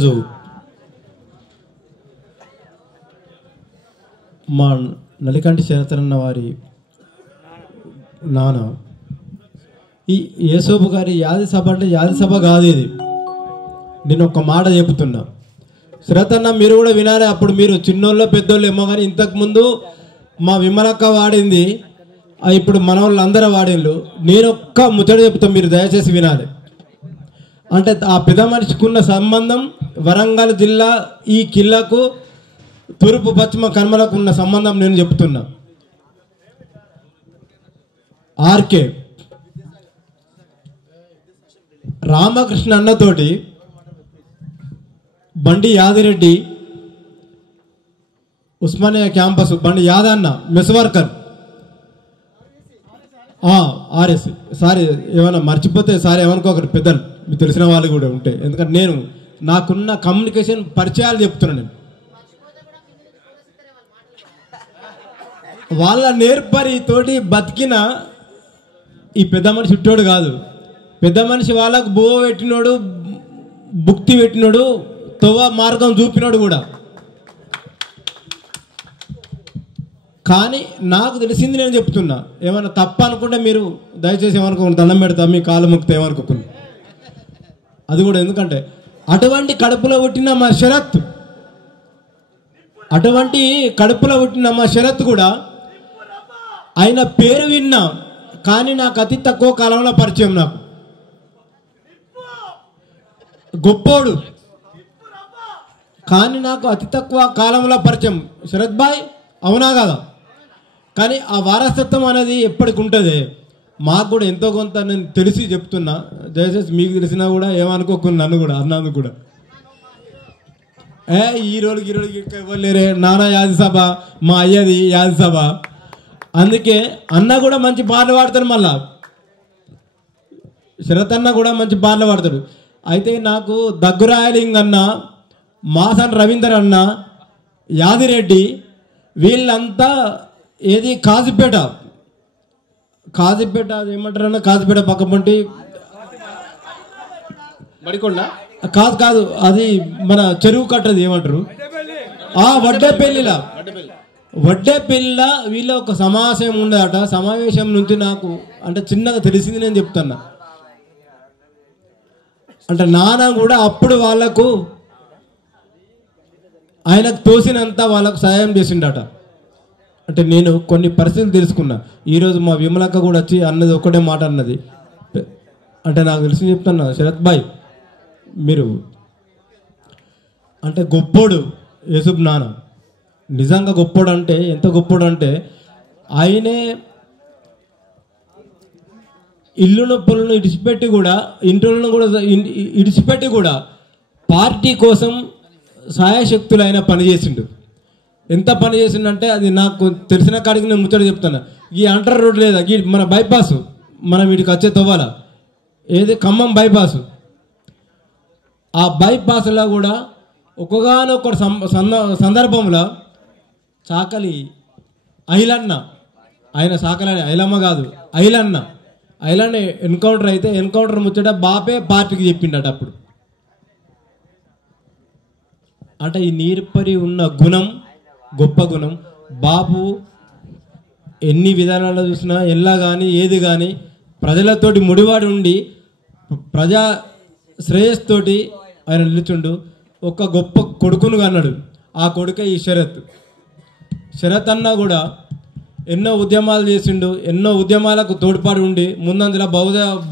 ఈరోజు మా నలికంటి శరతరన్న వారి నాన్న ఈ యేసోబు గారి యాది సభ అంటే యాది సభ కాదు ఇది. నేను ఒక మాట చెబుతున్నా, శరతన్న మీరు కూడా వినాలి. అప్పుడు మీరు చిన్నోళ్ళు పెద్దోళ్ళు ఏమో కానీ ఇంతకుముందు మా విమలక్క వాడింది, ఇప్పుడు మన వాళ్ళు అందరూ వాడిళ్ళు. నేను ఒక్క ముచ్చట చెప్తాను, మీరు దయచేసి వినాలి. అంటే ఆ పెద్ద మనిషికున్న సంబంధం వరంగల్ జిల్లా ఈ కిల్లకు తూర్పు పశ్చిమ కనుమలకు ఉన్న సంబంధం నేను చెప్తున్నా. ఆర్కే రామకృష్ణ అన్నతోటి బండి యాదిరెడ్డి ఉస్మానియా క్యాంపస్ బండి Yadanna mess worker RS sorry ఏమైనా మర్చిపోతే సారీ ఏమనుకోకరు, పెద్దలు మీకు తెలిసిన వాళ్ళు కూడా ఉంటే. ఎందుకంటే నేను నాకున్న కమ్యూనికేషన్ పరిచయాలు చెప్తున్నాను. నేను వాళ్ళ నేర్పరి తోటి బతికిన ఈ పెద్ద మనిషి ఇట్టోడు కాదు. పెద్ద మనిషి వాళ్ళకు బువ్వ పెట్టినోడు, భుక్తి పెట్టినోడు, తొవ్వ మార్గం చూపినోడు కూడా. కానీ నాకు తెలిసింది నేను చెప్తున్నా. ఏమైనా తప్ప అనుకుంటే మీరు దయచేసి ఏమనుకోండి, దండం పెడతా, మీ కాలు ముక్త ఏమనుకోకుండా. అది కూడా ఎందుకంటే అటువంటి కడుపులో పుట్టిన మా శరత్, అటువంటి కడుపులో పుట్టిన మా శరత్ కూడా ఆయన పేరు విన్నా, కానీ నాకు అతి తక్కువ కాలంలో పరిచయం. నాకు గొప్పోడు కానీ నాకు అతి తక్కువ కాలంలో పరిచయం శరత్ భాయ్, అవునా కదా? కానీ ఆ వారసత్వం అనేది ఎప్పటికి ఉంటుంది. మాకు కూడా ఎంతో కొంత నేను తెలిసి చెప్తున్నా, దయచేసి మీకు తెలిసినా కూడా ఏమనుకోకుండా నన్ను కూడా అన్నందుకు కూడా ఈ రోజుకి ఇవ్వలేరే నాన్న యాది సభ, మా అయ్యది యాది సభ. అందుకే అన్న కూడా మంచి పాటలు పాడతాడు, మళ్ళా శరత్ అన్న కూడా మంచి పాటలు పాడతాడు. అయితే నాకు దగ్గురాయలింగ్ అన్న, మాసన్ రవీందర్ అన్న, యాదిరెడ్డి వీళ్ళంతా ఏది కాజీపేట అది ఏమంటారన్న, కాజీపేట పక్క పంటి మడికొండ కాదు అది మన చెరువు కట్టది ఏమంటారు, వడ్డేపల్లిలా వీళ్ళ ఒక సమావేశం ఉండదట. సమావేశం నుంచి నాకు అంటే చిన్నగా తెలిసింది, నేను చెప్తున్నా. అంటే నాన్న కూడా అప్పుడు వాళ్ళకు ఆయనకు తోసినంత వాళ్ళకు సహాయం చేసిండట. అంటే నేను కొన్ని పరిస్థితులు తెలుసుకున్నా. ఈరోజు మా విమలక్క కూడా వచ్చి అన్నది ఒకటే మాట అన్నది. అంటే నాకు తెలిసి చెప్తున్నా, శరత్ భాయ్ మీరు అంటే గొప్పోడు యేసుబ్ నాన్న, నిజంగా గొప్పోడు. అంటే ఎంత గొప్పోడు అంటే ఆయనే ఇల్లును పొలను ఇడిచిపెట్టి కూడా, ఇంట్లో కూడా ఇడిచిపెట్టి కూడా పార్టీ కోసం సాయశక్తులు ఆయన పనిచేసిండు. ఎంత పని చేసిండంటే అది నాకు తెలిసిన కాడికి నేను ముచ్చట చెప్తాను. ఈ అంటర్ రోడ్ లేదా, ఈ మన బైపాస్, మనం వీటికి వచ్చే తవ్వాల ఏది ఖమ్మం బైపాస్, ఆ బైపాస్లో కూడా ఒక్కగానొక్క సందర్భంలో చాకలి ఐలన్న, ఆయన సాకలి ఐలమ్మ కాదు ఐలన్న ఎన్కౌంటర్ అయితే ఎన్కౌంటర్ ముచ్చట బాపే పార్టీకి చెప్పిండట అప్పుడు. అంటే ఈ నీర్పరి ఉన్న గుణం గొప్ప గుణం. బాబు ఎన్ని విధానాల్లో చూసినా ఎలా కానీ ఏది కానీ ప్రజలతోటి ముడివాడి ఉండి ప్రజా శ్రేయస్సుతోటి ఆయన నిలుచుండు. ఒక గొప్ప కొడుకును అన్నాడు, ఆ కొడుకే ఈ శరత్ అన్న కూడా ఎన్నో ఉద్యమాలు చేసిండు. ఎన్నో ఉద్యమాలకు తోడ్పాటు ఉండి ముందంజల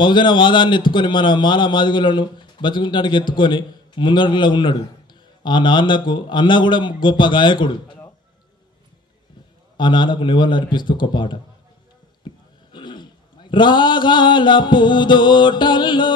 బహుజన వాదాన్ని ఎత్తుకొని మన మాల మాదిగలను బతుకుంటానికి ఎత్తుకొని ముందరలో ఉన్నాడు. ఆ నాన్నకు అన్న కూడా గొప్ప గాయకుడు. ఆ నాన్నకు నివాళులు అర్పిస్తూ ఒక పాట. రాగాల పూదోటల్లో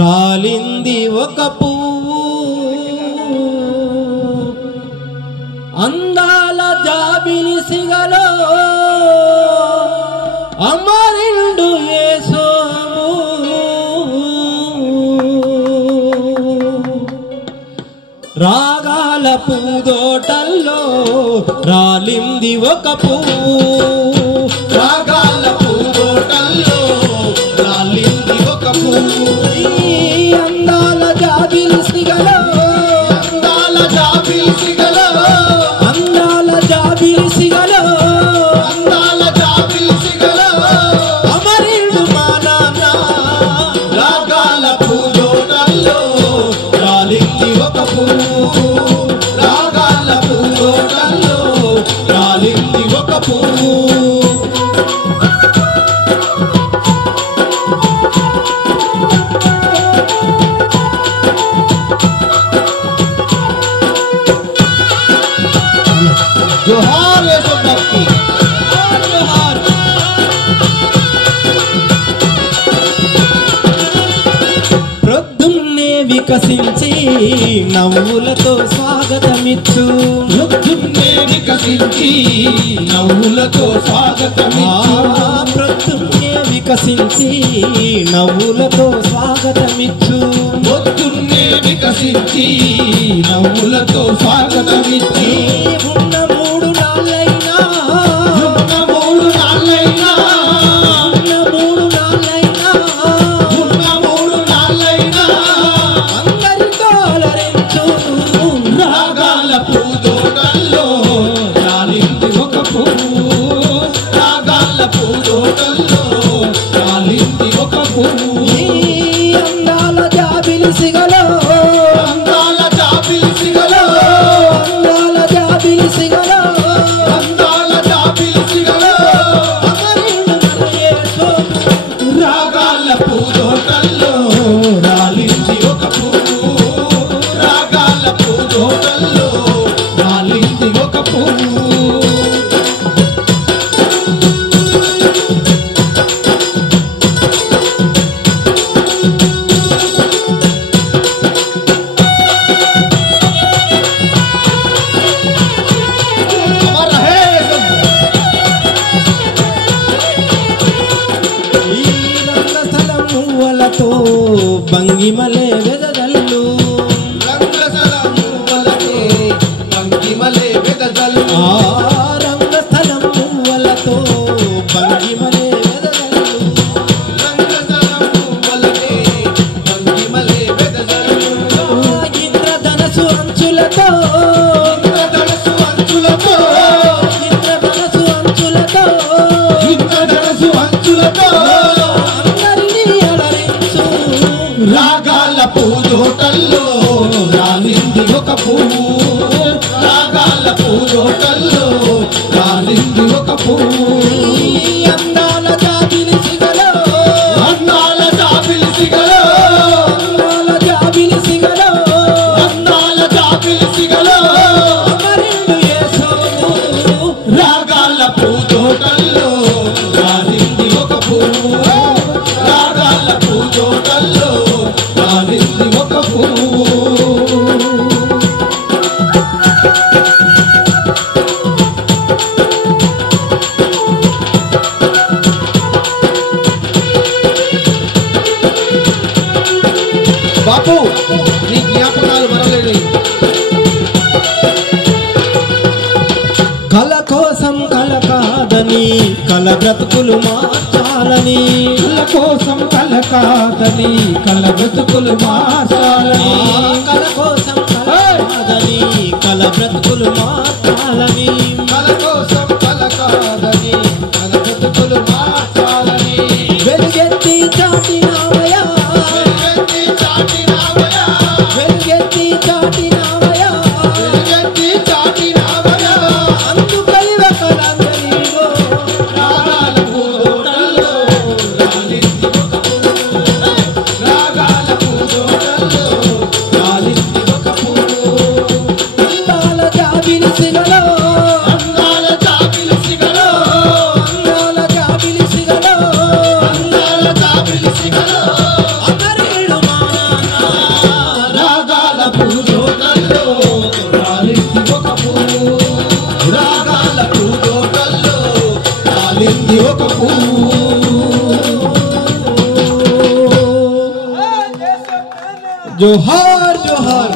రాలింది ఒక పువ్వు, అందాల జాబిలి సిగలో అమరిండు యేసోము. రాగాల పూదోటల్లో రాలింది ఒక పువ్వు, రాగాల పూదోటల్లో పువ్వు అందాల జాబిలి సిగలో అందాల జాబిలి సిగలో అందాల జాబిలి సిగలో అందాల జాబిలి సిగలో అమరుడు మా నాన్న రాగాల పూజోటల్లో రాలింది ఒక పువ్వు రాగాల పూజోటల్లో రాలింది ఒక పువ్వు जोहार देशभक्ति जोहार ప్రొద్దున్నే వికసించి నవ్వులతో స్వాగతమిచ్చు ప్రొద్దున్నే వికసించి నవ్వులతో స్వాగతమిచ్చు ప్రొద్దున్నే వికసించి నవ్వులతో స్వాగతమిచ్చు పొద్దున్నే వికసించి నవ్వులతో స్వాగతమిచ్చి ఉన్న మూడు నాళ్ళైనా ఉన్న మూడు నాళ్ళైనా ఉన్న మూడు నాళ్ళైనా ఉన్న మూడు నాళ్ళైనా అందరితో అలరించు రాగాల పూదోటల్లో రాలింది ఒక పువ్వు రాగాల పూదోటల్లో రాలింది ఒక పువ్వు అందాల జాబిలి సిగలో అందాల జాబిలి సిగలో అందాల జాబిలి సిగలో అందాల జాబిలి సిగలో అమరుడు మన యేసు రాగాల పూదోటల్లో రాలింది ఒక పువ్వు రాగాల పూదోటల్లో రాలింది ఒక పువ్వు अमर रहे ఈ రంగస్థలం మువ్వలతో భంగిమలే వెదజల్లు రంగసలములతో పంకిమలే వెదజల్లు ఆ రంగస్థలం మువ్వలతో భంగిమలే వెదజల్లు రంగసలములతో పంకిమలే వెదజల్లు ఇంద్రధనసు అంచులతో ఇంద్రధనసు అంచులతో ఇంద్రధనసు అంచులతో ఇంద్రధనసు అంచులతో అందరినీ అలరించు రాగాల పూజోటల్లో రాలింది ఒక పువ్వు రాగాల పూజోటల్లో రాలింది ఒక పువ్వు ఈ అందాల జాబిలి సిగలో అందాల జాబిలి సిగలో అందాల జాబిలి సిగలో అందాల జాబిలి సిగలో అమరుడు యేసు రాగాల పూజోటల్లో రాలింది ఒక పువ్వు రాగాల పూజోటల్లో రాలింది ఒక పువ్వు బాపు నీ జ్ఞాపకాలు మరలేని కల కోసం కల కాదని కల బ్రతుకులు మార్చాలని కళ్ళ కోసం కల కాదని కళ్ళ బ్రతుకులు మార్చాలని కల కోసం కల కాదని కల బ్రతుకులు మార్చాలని కల కోసం కల కాదని కల బ్రతుకులు మార్చాలని వెలుగెత్తి చాటినావయా వెలుగెత్తి చాటినావయా వెలుగెత్తి చాటినావయా వెలుగెత్తి చాటినావయా అందుకై ఒకరందరిలో రాగాల పూదోటల్లో రాలింది ఒక పువ్వు రాగాల పూదోటల్లో రాలింది ఒక పువ్వు అందాల జాబిలి సిగలో అందాల జాబిలి సిగలో అందాల జాబిలి సిగలో అందాల జాబిలి సిగలో అమరుడు మా నాన్న రాగాల పూదోటల్లో రాలింది ఒక పువ్వు రాగాల పూదోటల్లో రాలింది ఒక పువ్వు जोहार जोहार